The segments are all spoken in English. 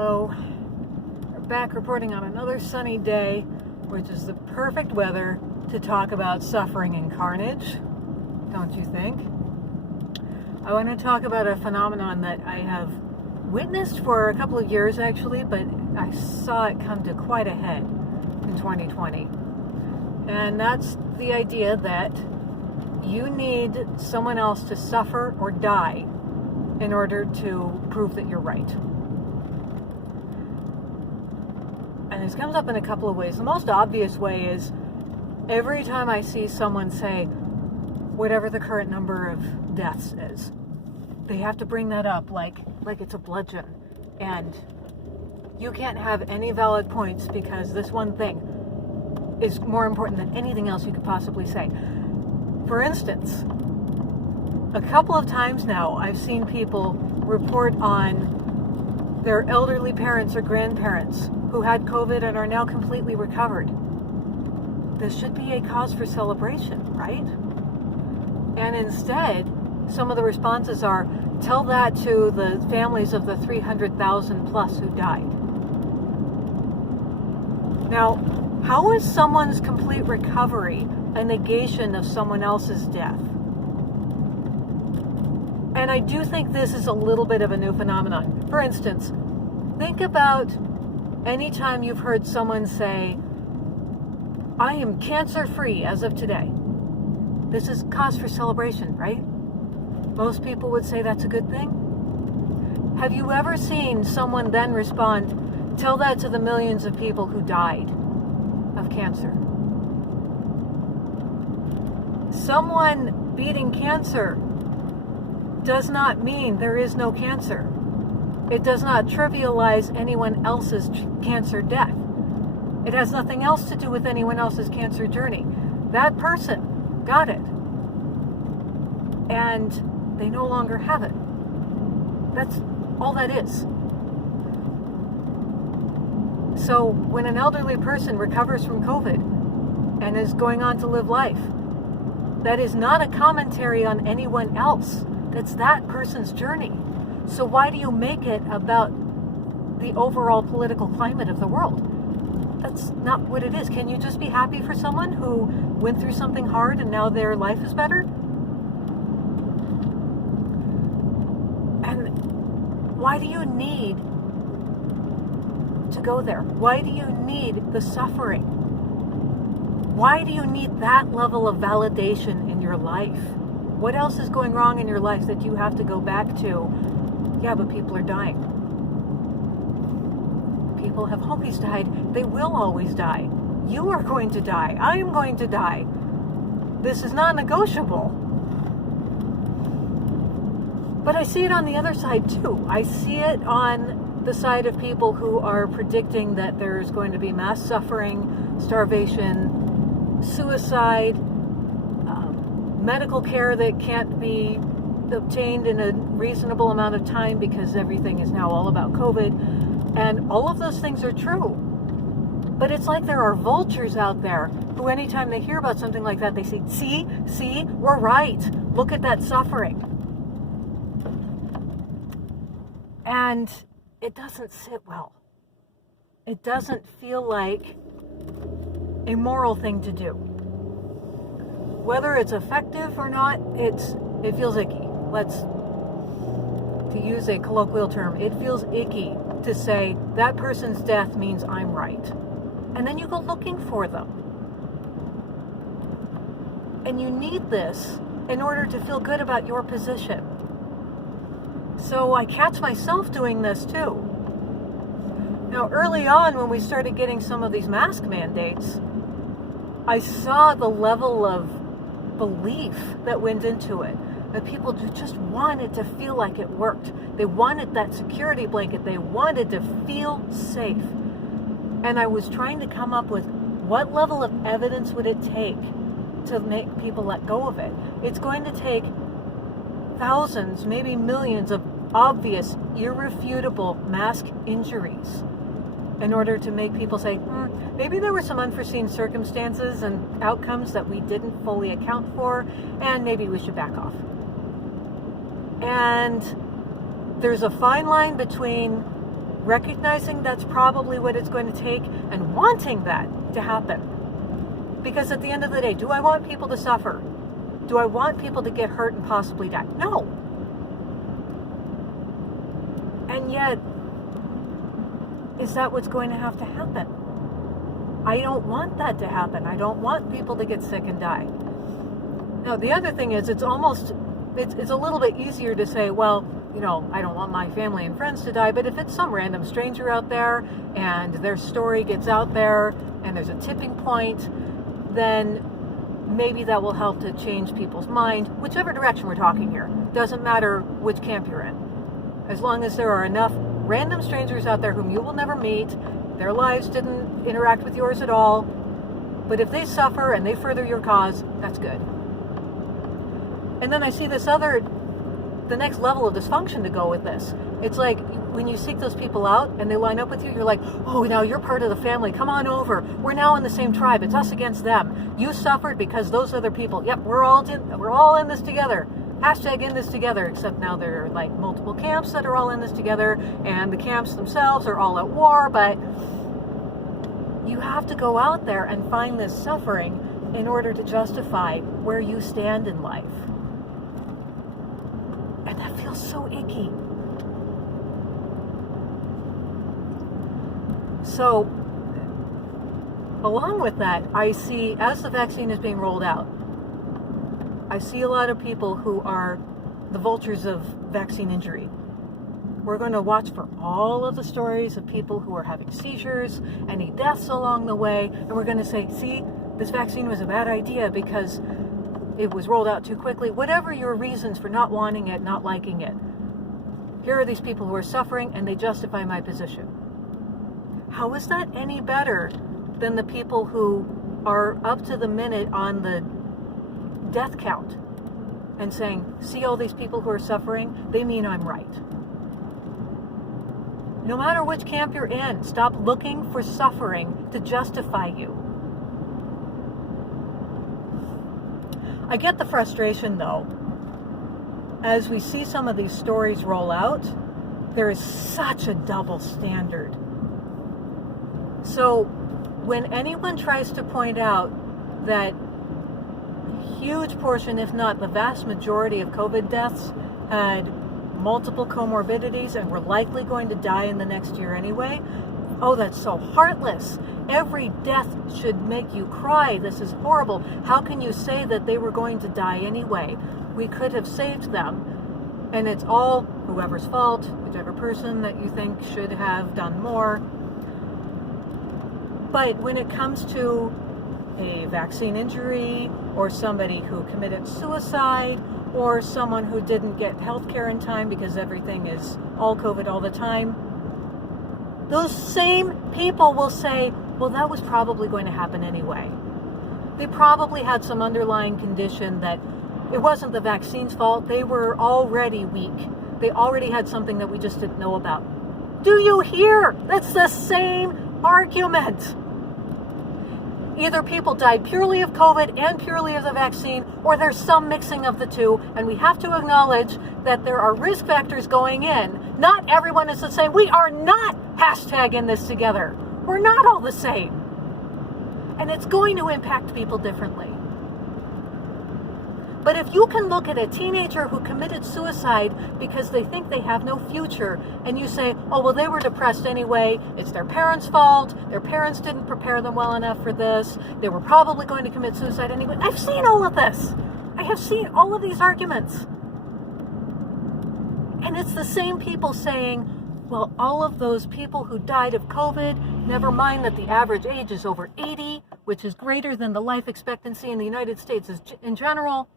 Hello. We're back reporting on another sunny day, which is the perfect weather to talk about suffering and carnage, don't you think? I want to talk about a phenomenon that I have witnessed for a couple of years actually, but I saw it come to quite a head in 2020. And that's the idea that you need someone else to suffer or die in order to prove that you're right. And this comes up in a couple of ways. The most obvious way is every time I see someone say whatever the current number of deaths is, they have to bring that up like it's a bludgeon. And you can't have any valid points because this one thing is more important than anything else you could possibly say. For instance, a couple of times now I've seen people report on their elderly parents or grandparents who had COVID and are now completely recovered. This should be a cause for celebration, right? And instead, some of the responses are, tell that to the families of the 300,000 plus who died. Now, how is someone's complete recovery a negation of someone else's death? And I do think this is a little bit of a new phenomenon. For instance, think about any time you've heard someone say, I am cancer-free as of today. This is cause for celebration, right? Most people would say that's a good thing. Have you ever seen someone then respond, tell that to the millions of people who died of cancer? Someone beating cancer does not mean there is no cancer. It does not trivialize anyone else's cancer death. It has nothing else to do with anyone else's cancer journey. That person got it. And they no longer have it. That's all that is. So when an elderly person recovers from COVID and is going on to live life, that is not a commentary on anyone else. That's that person's journey. So why do you make it about the overall political climate of the world? That's not what it is. Can you just be happy for someone who went through something hard and now their life is better? And why do you need to go there? Why do you need the suffering? Why do you need that level of validation in your life? What else is going wrong in your life that you have to go back to? Yeah, but people are dying. People have always died. They will always die. You are going to die. I am going to die. This is not negotiable. But I see it on the other side too. I see it on the side of people who are predicting that there's going to be mass suffering, starvation, suicide, medical care that can't be obtained in a reasonable amount of time because everything is now all about COVID. And all of those things are true. But it's like there are vultures out there who anytime they hear about something like that, they say, see, we're right. Look at that suffering. And it doesn't sit well. It doesn't feel like a moral thing to do. Whether it's effective or not, it feels icky. To use a colloquial term, it feels icky to say that person's death means I'm right. And then you go looking for them. And you need this in order to feel good about your position. So I catch myself doing this too. Now, early on when we started getting some of these mask mandates, I saw the level of belief that went into it. That people just wanted to feel like it worked. They wanted that security blanket. They wanted to feel safe. And I was trying to come up with what level of evidence would it take to make people let go of it. It's going to take thousands, maybe millions of obvious, irrefutable mask injuries in order to make people say, maybe there were some unforeseen circumstances and outcomes that we didn't fully account for, and maybe we should back off. And there's a fine line between recognizing that's probably what it's going to take and wanting that to happen. Because at the end of the day, do I want people to suffer? Do I want people to get hurt and possibly die? No. And yet, is that what's going to have to happen? I don't want that to happen. I don't want people to get sick and die. Now, the other thing is, it's a little bit easier to say, well, I don't want my family and friends to die, but if it's some random stranger out there and their story gets out there and there's a tipping point, then maybe that will help to change people's mind, whichever direction we're talking here. Doesn't matter which camp you're in. As long as there are enough random strangers out there whom you will never meet, their lives didn't interact with yours at all, but if they suffer and they further your cause, that's good. And then I see the next level of dysfunction to go with this. It's like when you seek those people out and they line up with you, you're like, oh, now you're part of the family. Come on over. We're now in the same tribe. It's us against them. You suffered because those other people. Yep, we're all in this together. Hashtag in this together. Except now there are like multiple camps that are all in this together, and the camps themselves are all at war. But you have to go out there and find this suffering in order to justify where you stand in life. And that feels so icky. So, along with that, I see, as the vaccine is being rolled out, I see a lot of people who are the vultures of vaccine injury. We're going to watch for all of the stories of people who are having seizures, any deaths along the way, and we're going to say, see, this vaccine was a bad idea because it was rolled out too quickly. Whatever your reasons for not wanting it, not liking it, here are these people who are suffering and they justify my position. How is that any better than the people who are up to the minute on the death count and saying, see all these people who are suffering, they mean I'm right. No matter which camp you're in, stop looking for suffering to justify you. I get the frustration, though. As we see some of these stories roll out, there is such a double standard. So when anyone tries to point out that a huge portion, if not the vast majority of COVID deaths had multiple comorbidities and were likely going to die in the next year anyway, oh, that's so heartless. Every death should make you cry. This is horrible. How can you say that they were going to die anyway? We could have saved them. And it's all whoever's fault, whichever person that you think should have done more. But when it comes to a vaccine injury, or somebody who committed suicide, or someone who didn't get health care in time because everything is all COVID all the time, those same people will say, well, that was probably going to happen anyway. They probably had some underlying condition that it wasn't the vaccine's fault. They were already weak. They already had something that we just didn't know about. Do you hear? That's the same argument. Either people died purely of COVID and purely of the vaccine, or there's some mixing of the two, and we have to acknowledge that there are risk factors going in. Not everyone is the same. We are not hashtag in this together. We're not all the same. And it's going to impact people differently. But if you can look at a teenager who committed suicide because they think they have no future, and you say, oh, well, they were depressed anyway, it's their parents' fault, their parents didn't prepare them well enough for this, they were probably going to commit suicide anyway. I've seen all of this. I have seen all of these arguments. And it's the same people saying, well, all of those people who died of COVID, never mind that the average age is over 80, which is greater than the life expectancy in the United States in general.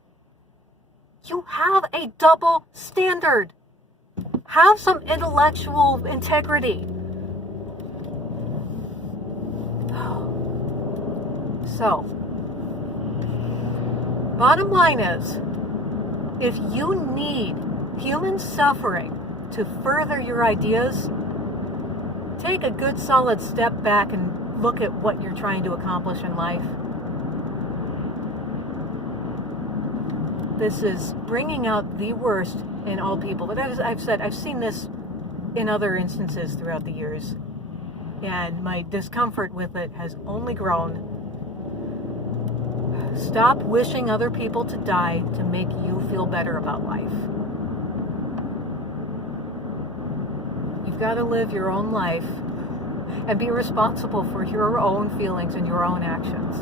You have a double standard. Have some intellectual integrity. So, bottom line is, if you need human suffering to further your ideas, take a good solid step back and look at what you're trying to accomplish in life. This is bringing out the worst in all people. But as I've said, I've seen this in other instances throughout the years, and my discomfort with it has only grown. Stop wishing other people to die to make you feel better about life. You've got to live your own life and be responsible for your own feelings and your own actions.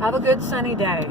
Have a good sunny day.